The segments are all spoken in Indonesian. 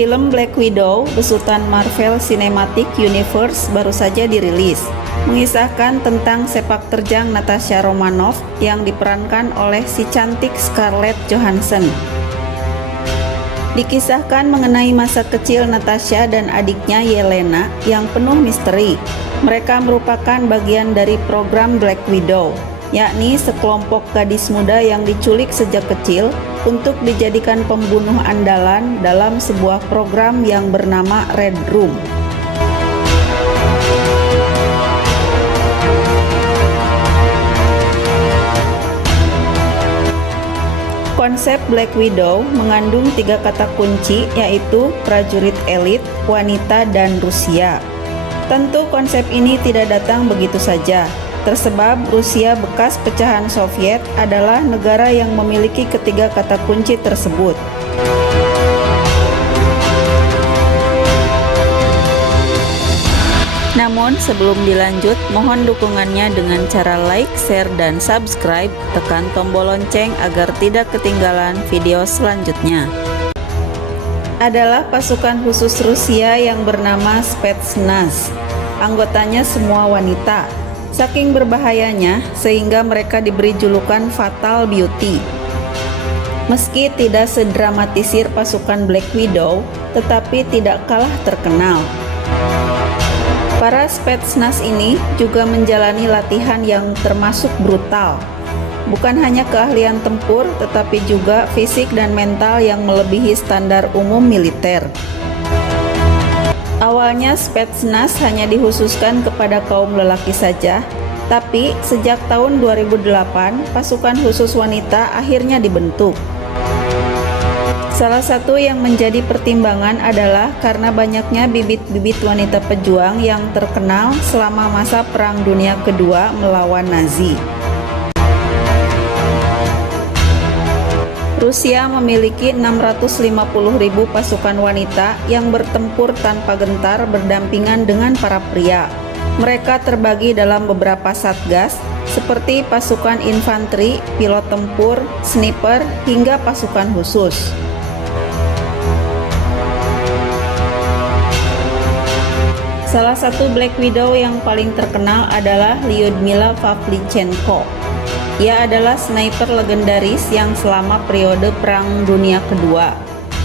Film Black Widow besutan Marvel Cinematic Universe baru saja dirilis, mengisahkan tentang sepak terjang Natasha Romanoff yang diperankan oleh si cantik Scarlett Johansson. Dikisahkan mengenai masa kecil Natasha dan adiknya Yelena yang penuh misteri. Mereka merupakan bagian dari program Black Widow, yakni sekelompok gadis muda yang diculik sejak kecil untuk dijadikan pembunuh andalan dalam sebuah program yang bernama Red Room. Konsep Black Widow mengandung 3 kata kunci, yaitu prajurit elit, wanita, dan Rusia. Tentu konsep ini tidak datang begitu saja, tersebab Rusia bekas pecahan Soviet adalah negara yang memiliki ketiga kata kunci tersebut. Namun sebelum dilanjut, mohon dukungannya dengan cara like, share, dan subscribe. Tekan tombol lonceng agar tidak ketinggalan video selanjutnya. Adalah pasukan khusus Rusia yang bernama Spetsnaz. Anggotanya semua wanita. Saking berbahayanya, sehingga mereka diberi julukan Fatal Beauty. Meski tidak sedramatisir pasukan Black Widow, tetapi tidak kalah terkenal. Para Spetsnaz ini juga menjalani latihan yang termasuk brutal. Bukan hanya keahlian tempur, tetapi juga fisik dan mental yang melebihi standar umum militer. Awalnya Spetsnaz hanya dikhususkan kepada kaum lelaki saja, tapi sejak tahun 2008, pasukan khusus wanita akhirnya dibentuk. Salah satu yang menjadi pertimbangan adalah karena banyaknya bibit-bibit wanita pejuang yang terkenal selama masa Perang Dunia Kedua melawan Nazi. Rusia memiliki 650.000 pasukan wanita yang bertempur tanpa gentar berdampingan dengan para pria. Mereka terbagi dalam beberapa satgas, seperti pasukan infanteri, pilot tempur, sniper, hingga pasukan khusus. Salah satu Black Widow yang paling terkenal adalah Lyudmila Pavlichenko. Ia adalah sniper legendaris yang selama periode Perang Dunia Kedua.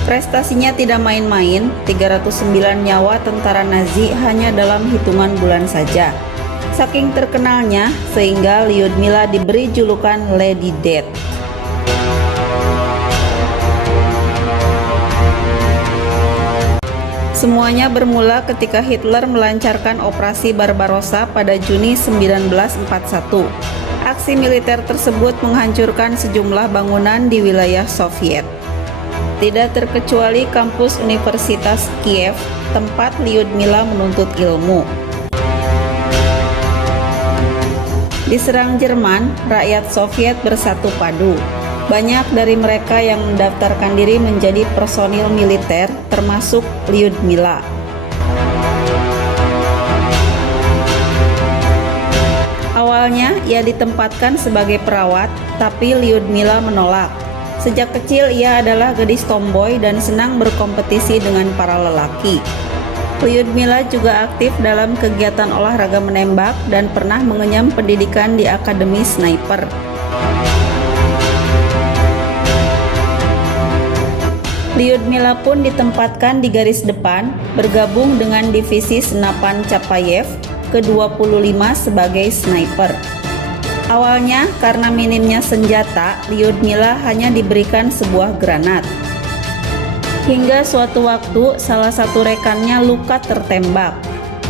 Prestasinya tidak main-main, 309 nyawa tentara Nazi hanya dalam hitungan bulan saja. Saking terkenalnya, sehingga Lyudmila diberi julukan Lady Death. Semuanya bermula ketika Hitler melancarkan operasi Barbarossa pada Juni 1941. Aksi militer tersebut menghancurkan sejumlah bangunan di wilayah Soviet. Tidak terkecuali kampus Universitas Kiev, tempat Lyudmila menuntut ilmu. Diserang Jerman, rakyat Soviet bersatu padu. Banyak dari mereka yang mendaftarkan diri menjadi personil militer, termasuk Lyudmila. Awalnya ia ditempatkan sebagai perawat, tapi Lyudmila menolak. Sejak kecil ia adalah gadis tomboy dan senang berkompetisi dengan para lelaki. Lyudmila juga aktif dalam kegiatan olahraga menembak dan pernah mengenyam pendidikan di Akademi Sniper. Lyudmila pun ditempatkan di garis depan, bergabung dengan divisi senapan Chapayev ke-25 sebagai sniper. Awalnya, karena minimnya senjata, Lyudmila hanya diberikan sebuah granat. Hingga suatu waktu, salah satu rekannya luka tertembak.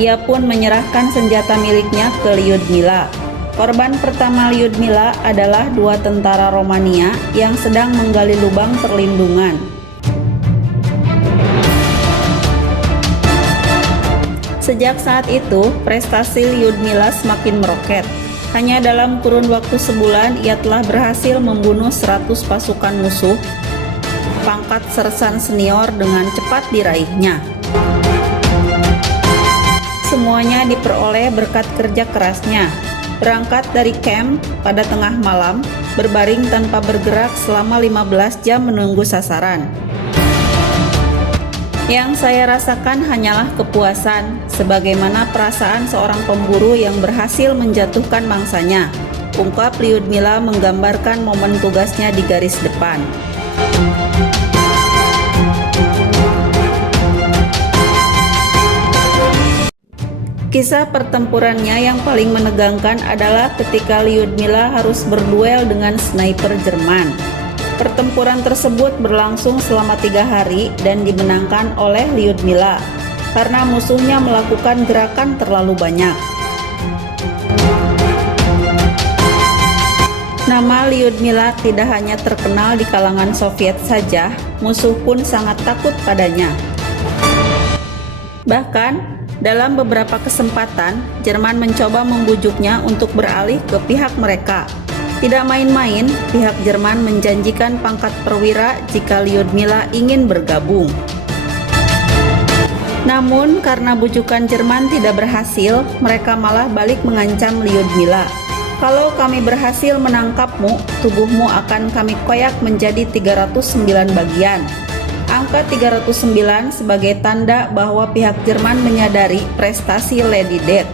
Ia pun menyerahkan senjata miliknya ke Lyudmila. Korban pertama Lyudmila adalah 2 tentara Romania yang sedang menggali lubang perlindungan. Sejak saat itu, prestasi Lyudmila semakin meroket. Hanya dalam kurun waktu sebulan, ia telah berhasil membunuh 100 pasukan musuh. Pangkat sersan senior dengan cepat diraihnya. Semuanya diperoleh berkat kerja kerasnya. Berangkat dari camp pada tengah malam, berbaring tanpa bergerak selama 15 jam menunggu sasaran. Yang saya rasakan hanyalah kepuasan, sebagaimana perasaan seorang pemburu yang berhasil menjatuhkan mangsanya, ungkap Lyudmila menggambarkan momen tugasnya di garis depan. Kisah pertempurannya yang paling menegangkan adalah ketika Lyudmila harus berduel dengan sniper Jerman. Pertempuran tersebut berlangsung selama 3 hari dan dimenangkan oleh Lyudmila karena musuhnya melakukan gerakan terlalu banyak. Nama Lyudmila tidak hanya terkenal di kalangan Soviet saja, musuh pun sangat takut padanya. Bahkan, dalam beberapa kesempatan, Jerman mencoba membujuknya untuk beralih ke pihak mereka. Tidak main-main, pihak Jerman menjanjikan pangkat perwira jika Lyudmila ingin bergabung. Namun, karena bujukan Jerman tidak berhasil, mereka malah balik mengancam Lyudmila. Kalau kami berhasil menangkapmu, tubuhmu akan kami koyak menjadi 309 bagian. Angka 309 sebagai tanda bahwa pihak Jerman menyadari prestasi Lady Death.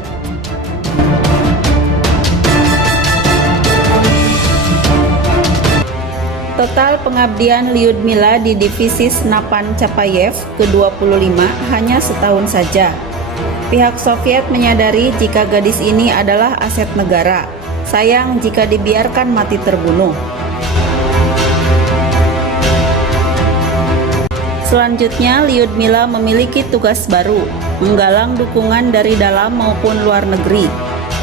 Total pengabdian Lyudmila di divisi senapan Chapayev ke-25 hanya setahun saja. Pihak Soviet menyadari jika gadis ini adalah aset negara. Sayang jika dibiarkan mati terbunuh. Selanjutnya, Lyudmila memiliki tugas baru, menggalang dukungan dari dalam maupun luar negeri.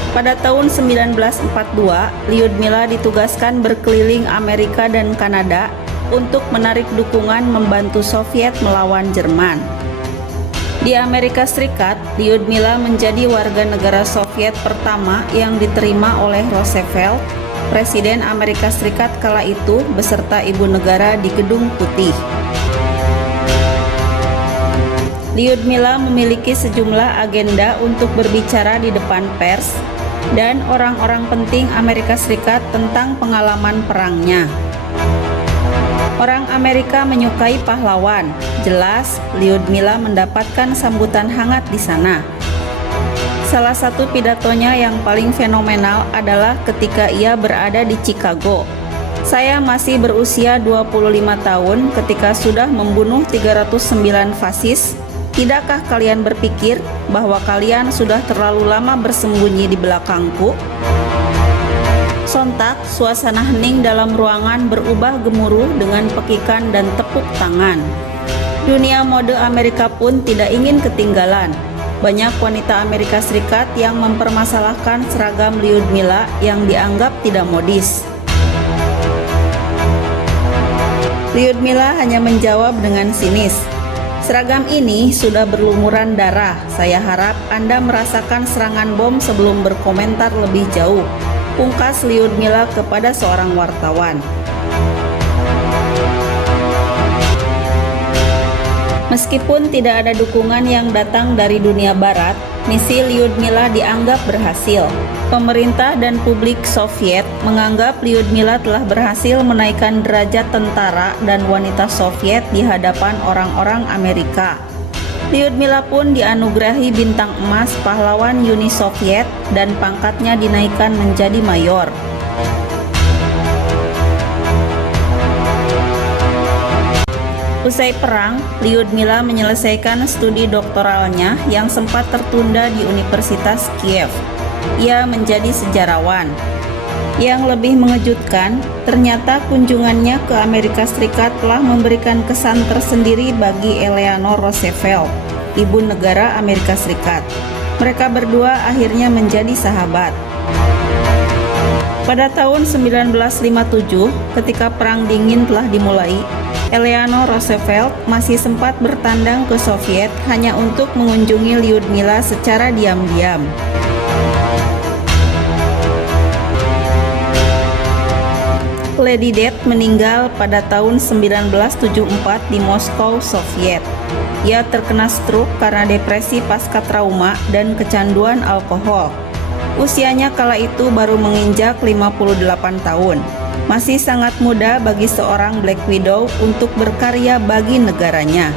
Pada tahun 1942, Lyudmila ditugaskan berkeliling Amerika dan Kanada untuk menarik dukungan membantu Soviet melawan Jerman. Di Amerika Serikat, Lyudmila menjadi warga negara Soviet pertama yang diterima oleh Roosevelt, Presiden Amerika Serikat kala itu, beserta ibu negara di Gedung Putih. Lyudmila memiliki sejumlah agenda untuk berbicara di depan pers dan orang-orang penting Amerika Serikat tentang pengalaman perangnya. Orang Amerika menyukai pahlawan. Jelas, Lyudmila mendapatkan sambutan hangat di sana. Salah satu pidatonya yang paling fenomenal adalah ketika ia berada di Chicago. Saya masih berusia 25 tahun ketika sudah membunuh 309 fasis. Tidakkah kalian berpikir bahwa kalian sudah terlalu lama bersembunyi di belakangku? Sontak, suasana hening dalam ruangan berubah gemuruh dengan pekikan dan tepuk tangan. Dunia mode Amerika pun tidak ingin ketinggalan. Banyak wanita Amerika Serikat yang mempermasalahkan seragam Lyudmila yang dianggap tidak modis. Lyudmila hanya menjawab dengan sinis, "Seragam ini sudah berlumuran darah. Saya harap Anda merasakan serangan bom sebelum berkomentar lebih jauh," pungkas Lyudmila kepada seorang wartawan. Meskipun tidak ada dukungan yang datang dari dunia barat, misi Lyudmila dianggap berhasil. Pemerintah dan publik Soviet menganggap Lyudmila telah berhasil menaikkan derajat tentara dan wanita Soviet di hadapan orang-orang Amerika. Lyudmila pun dianugerahi bintang emas pahlawan Uni Soviet dan pangkatnya dinaikkan menjadi mayor. Usai perang, Lyudmila menyelesaikan studi doktoralnya yang sempat tertunda di Universitas Kiev. Ia menjadi sejarawan. Yang lebih mengejutkan, ternyata kunjungannya ke Amerika Serikat telah memberikan kesan tersendiri bagi Eleanor Roosevelt, ibu negara Amerika Serikat. Mereka berdua akhirnya menjadi sahabat. Pada tahun 1957, ketika Perang Dingin telah dimulai, Eleanor Roosevelt masih sempat bertandang ke Soviet hanya untuk mengunjungi Lyudmila secara diam-diam. Lady Death meninggal pada tahun 1974 di Moskow, Soviet. Ia terkena stroke karena depresi pasca trauma dan kecanduan alkohol. Usianya kala itu baru menginjak 58 tahun. Masih sangat muda bagi seorang Black Widow untuk berkarya bagi negaranya.